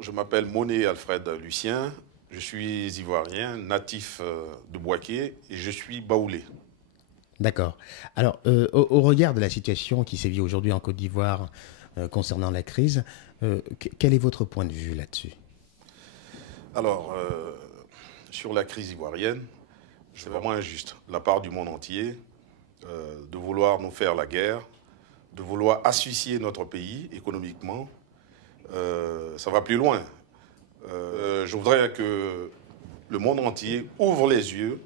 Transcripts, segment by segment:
je m'appelle Monet Alfred Lucien, je suis ivoirien, natif de Bouaké et je suis baoulé. D'accord. Alors, au regard de la situation qui sévit aujourd'hui en Côte d'Ivoire concernant la crise, quel est votre point de vue là-dessus? Alors, sur la crise ivoirienne, c'est vraiment injuste de la part du monde entier de vouloir nous faire la guerre, de vouloir asphyxier notre pays économiquement. Ça va plus loin. Je voudrais que le monde entier ouvre les yeux.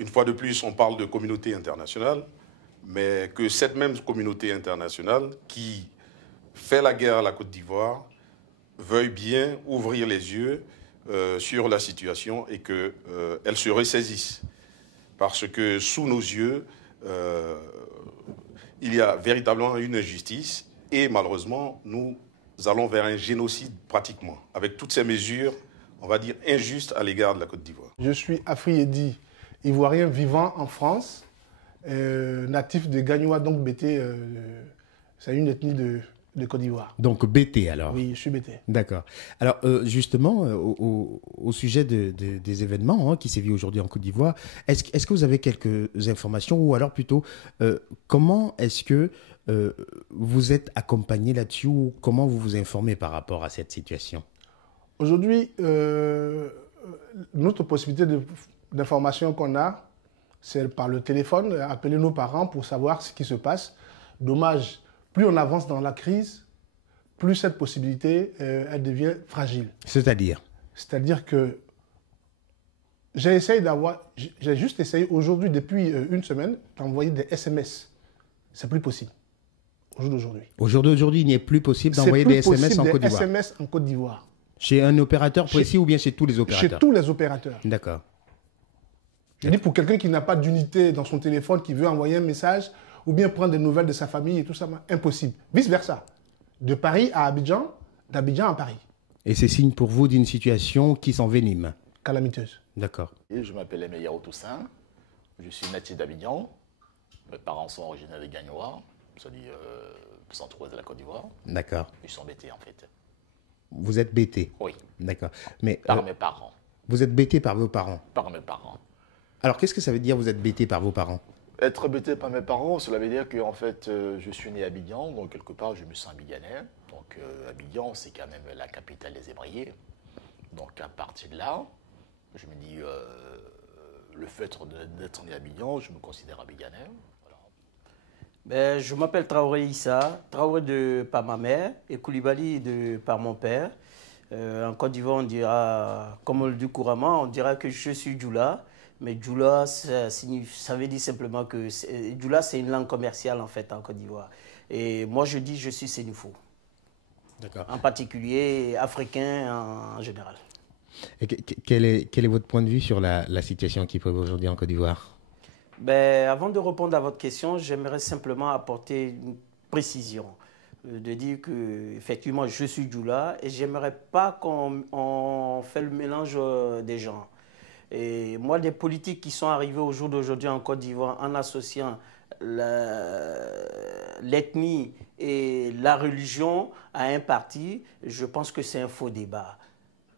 Une fois de plus, on parle de communauté internationale, mais que cette même communauté internationale qui fait la guerre à la Côte d'Ivoire veuille bien ouvrir les yeux sur la situation et qu'elle se ressaisisse. Parce que sous nos yeux, il y a véritablement une injustice et malheureusement, nous allons vers un génocide pratiquement, avec toutes ces mesures, on va dire, injustes à l'égard de la Côte d'Ivoire. Je suis Afri-Edi, ivoirien vivant en France, natif de Gagnoa, donc BT, c'est une ethnie de Côte d'Ivoire. Donc BT alors? Oui, je suis BT. D'accord. Alors justement, au sujet des événements qui sévissent aujourd'hui en Côte d'Ivoire, est-ce que vous avez quelques informations ou alors plutôt comment est-ce que vous êtes accompagné là-dessus ou comment vous vous informez par rapport à cette situation? Aujourd'hui, notre possibilité d'information qu'on a, c'est par le téléphone, appeler nos parents pour savoir ce qui se passe. Dommage, plus on avance dans la crise, plus cette possibilité, elle devient fragile. C'est-à-dire? C'est-à-dire que j'ai juste essayé aujourd'hui, depuis une semaine, d'envoyer des SMS. C'est plus possible, au jour d'aujourd'hui. Au jour d'aujourd'hui, il n'est plus possible d'envoyer des SMS en Côte d'Ivoire? SMS en Côte d'Ivoire. Chez un opérateur précis ou bien chez tous les opérateurs? Chez tous les opérateurs. D'accord. Je dis pour quelqu'un qui n'a pas d'unité dans son téléphone, qui veut envoyer un message ou bien prendre des nouvelles de sa famille et tout ça, impossible. Vice-versa. De Paris à Abidjan, d'Abidjan à Paris. Et c'est signe pour vous d'une situation qui s'envenime? Calamiteuse. D'accord. Je m'appelle Emeyaro Toussaint, je suis natif d'Abidjan. Mes parents sont originaires de Gagnoa, c'est-à-dire centre-ouest de la Côte d'Ivoire. D'accord. Ils sont BT en fait. Vous êtes BT? Oui. D'accord. Mais par mes parents. Vous êtes BT par vos parents? Par mes parents. Alors, qu'est-ce que ça veut dire vous êtes BT par vos parents? Être BT par mes parents, cela veut dire que en fait, je suis né à Abidjan, donc quelque part, je me sens abidjanais. Donc, Abidjan, c'est quand même la capitale des Ébriers. Donc, à partir de là, je me dis, le fait d'être né à Abidjan, je me considère abidjanais. Voilà. Ben, je m'appelle Traoré Issa, Traoré par ma mère et Koulibaly par mon père. En Côte d'Ivoire, on dira, comme on le dit couramment, on dira que je suis Djoula. Mais Djoula, ça veut dire simplement que Djoula, c'est une langue commerciale en fait en Côte d'Ivoire. Et moi, je dis je suis Sénoufo. D'accord. En particulier, africain en général. Et quel est votre point de vue sur la situation qui prévaut aujourd'hui en Côte d'Ivoire? Ben, avant de répondre à votre question, j'aimerais simplement apporter une précision. De dire que effectivement, je suis Djoula et j'aimerais pas qu'on fait le mélange des gens. Et moi, des politiques qui sont arrivés au jour d'aujourd'hui en Côte d'Ivoire en associant l'ethnie et la religion à un parti, je pense que c'est un faux débat.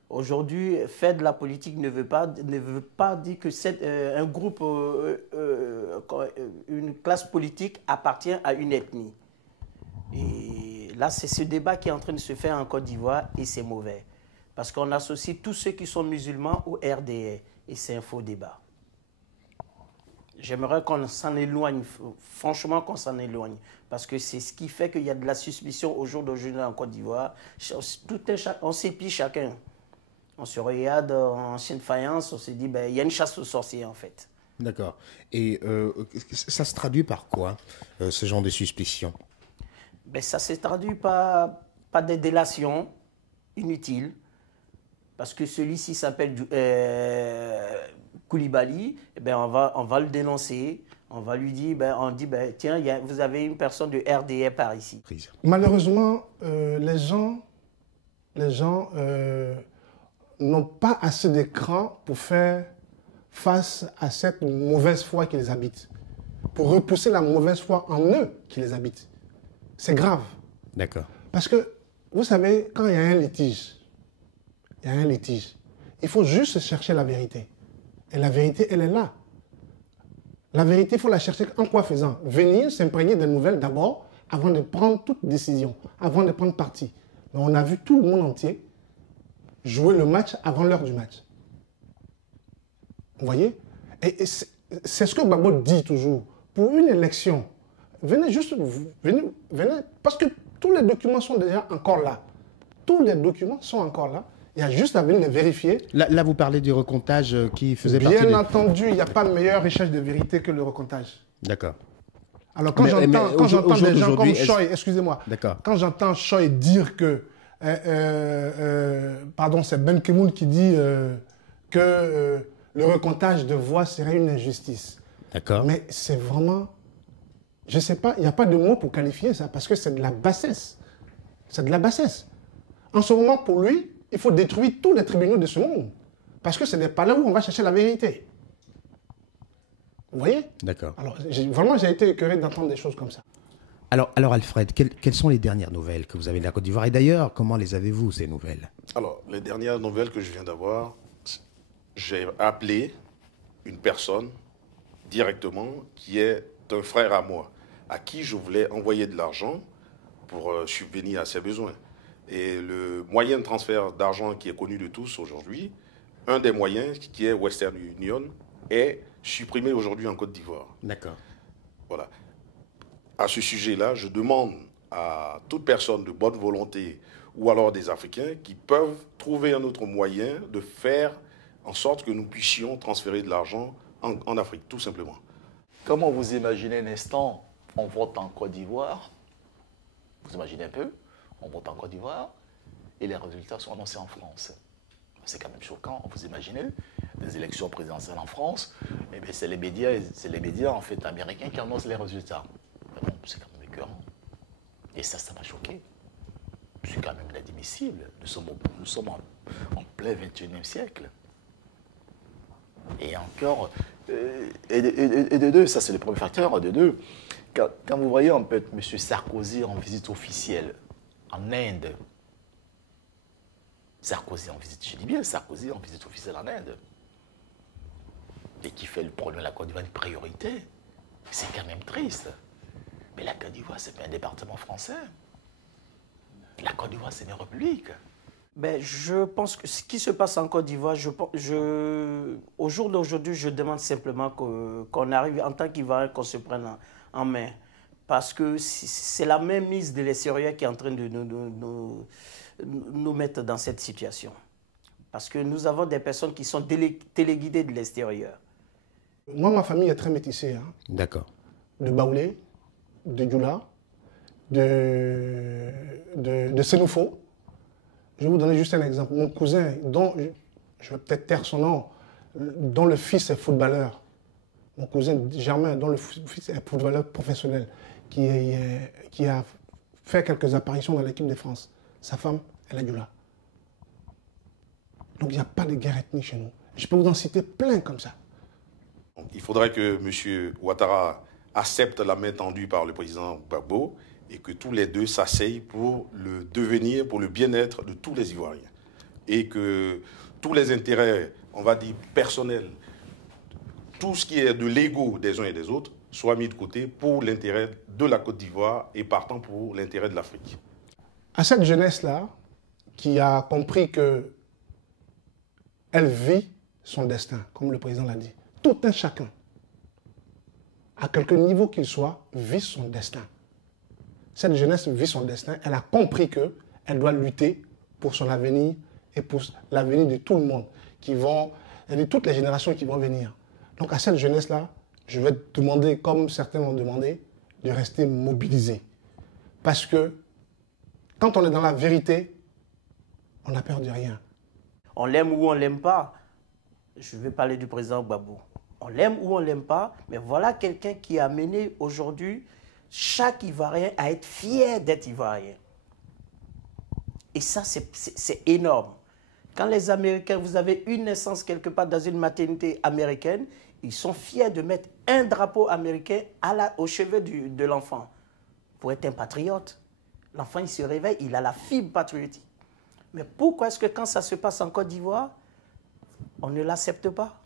Aujourd'hui, faire de la politique ne veut pas dire que un groupe, une classe politique appartient à une ethnie. Et là, c'est ce débat qui est en train de se faire en Côte d'Ivoire et c'est mauvais. Parce qu'on associe tous ceux qui sont musulmans au RDR. Et c'est un faux débat. J'aimerais qu'on s'en éloigne, franchement qu'on s'en éloigne. Parce que c'est ce qui fait qu'il y a de la suspicion au jour d'aujourd'hui en Côte d'Ivoire. On s'épie chacun. On se regarde en chaîne de faïence, on se dit, ben, il y a une chasse aux sorciers en fait. D'accord. Et ça se traduit par quoi, ce genre de suspicion? Ben, ça se traduit par des délations inutiles. Parce que celui-ci s'appelle Koulibaly, eh ben on va le dénoncer. On va lui dire, tiens, vous avez une personne de RDR par ici. Malheureusement, les gens n'ont pas assez d'écran pour faire face à cette mauvaise foi qui les habite. Pour repousser la mauvaise foi en eux qui les habite. C'est grave. D'accord. Parce que Vous savez, quand il y a un litige, il faut juste chercher la vérité. Et la vérité, elle est là. La vérité, il faut la chercher en quoi faisant? Venir s'imprégner des nouvelles d'abord, avant de prendre toute décision, avant de prendre parti. Mais on a vu tout le monde entier jouer le match avant l'heure du match. Vous voyez? Et c'est ce que Gbagbo dit toujours. Pour une élection, venez, parce que tous les documents sont déjà encore là. Tous les documents sont encore là. Il y a juste à venir les vérifier. Là, vous parlez du recomptage qui faisait partie Bien entendu, il n'y a pas de meilleure recherche de vérité que le recomptage. D'accord. Alors quand j'entends des gens comme Choi, excusez-moi, quand j'entends Choi dire que, pardon, c'est Ben Ki-moon qui dit que le recomptage de voix serait une injustice. D'accord. Mais c'est vraiment, je ne sais pas, il n'y a pas de mot pour qualifier ça, parce que c'est de la bassesse. C'est de la bassesse. En ce moment, pour lui, il faut détruire tous les tribunaux de ce monde. Parce que ce n'est pas là où on va chercher la vérité. Vous voyez? D'accord. Alors, vraiment, j'ai été écœuré d'entendre des choses comme ça. Alors Alfred, quelles sont les dernières nouvelles que vous avez de la Côte d'Ivoire? Et d'ailleurs, comment les avez-vous, ces nouvelles? Alors, les dernières nouvelles que je viens d'avoir, j'ai appelé une personne directement qui est un frère à moi, à qui je voulais envoyer de l'argent pour subvenir à ses besoins. Et le moyen de transfert d'argent qui est connu de tous aujourd'hui, un des moyens, qui est Western Union, est supprimé aujourd'hui en Côte d'Ivoire. D'accord. Voilà. À ce sujet-là, je demande à toute personne de bonne volonté ou alors des Africains qui peuvent trouver un autre moyen de faire en sorte que nous puissions transférer de l'argent en Afrique, tout simplement. Comment vous imaginez un instant, on vote en Côte d'Ivoire, vous imaginez un peu, on vote en Côte d'Ivoire et les résultats sont annoncés en France. C'est quand même choquant, vous imaginez, des élections présidentielles en France, eh bien c'est les médias en fait américains qui annoncent les résultats. Mais bon, c'est quand même écœurant. Et ça m'a choqué. C'est quand même inadmissible. Nous sommes en plein 21e siècle. Et encore, et de deux, ça c'est le premier facteur, de deux, quand vous voyez en fait M. Sarkozy en visite officielle en Inde, Sarkozy en visite, je dis bien Sarkozy en visite officielle en Inde, et qui fait le problème de la Côte d'Ivoire une priorité, c'est quand même triste. Mais la Côte d'Ivoire, c'est pas un département français. La Côte d'Ivoire, c'est une république. Ben, je pense que ce qui se passe en Côte d'Ivoire, au jour d'aujourd'hui, je demande simplement qu'on arrive en tant qu'Ivoirien, qu'on se prenne en main. Parce que c'est la même mise de l'extérieur qui est en train de nous mettre dans cette situation. Parce que nous avons des personnes qui sont téléguidées de l'extérieur. Moi, ma famille est très métissée. Hein. D'accord. De Baoulé, de Djoula, de Sénoufo. Je vais vous donner juste un exemple. Mon cousin, dont je vais peut-être taire son nom, dont le fils est footballeur. Mon cousin Germain, dont le fils est footballeur professionnel, qui a fait quelques apparitions dans l'équipe de France. Sa femme, elle est Djoula. Donc il n'y a pas de guerre ethnique chez nous. Je peux vous en citer plein comme ça. Il faudrait que M. Ouattara accepte la main tendue par le président Gbagbo et que tous les deux s'asseyent pour le devenir, pour le bien-être de tous les Ivoiriens. Et que tous les intérêts, on va dire, personnels, tout ce qui est de l'ego des uns et des autres, soit mis de côté pour l'intérêt de la Côte d'Ivoire et partant pour l'intérêt de l'Afrique. À cette jeunesse-là, qui a compris que elle vit son destin, comme le président l'a dit. Tout un chacun, à quelque niveau qu'il soit, vit son destin. Cette jeunesse vit son destin. Elle a compris qu'elle doit lutter pour son avenir et pour l'avenir de tout le monde, et de toutes les générations qui vont venir. Donc à cette jeunesse-là, je vais demander, comme certains l'ont demandé, de rester mobilisés. Parce que quand on est dans la vérité, on n'a peur de rien. On l'aime ou on ne l'aime pas. Je vais parler du président Gbagbo. On l'aime ou on ne l'aime pas, mais voilà quelqu'un qui a amené aujourd'hui chaque Ivoirien à être fier d'être Ivoirien. Et ça, c'est énorme. Quand les Américains, vous avez une naissance quelque part dans une maternité américaine, ils sont fiers de mettre un drapeau américain au chevet de l'enfant pour être un patriote. L'enfant, il se réveille, il a la fibre patriotique. Mais pourquoi est-ce que quand ça se passe en Côte d'Ivoire, on ne l'accepte pas?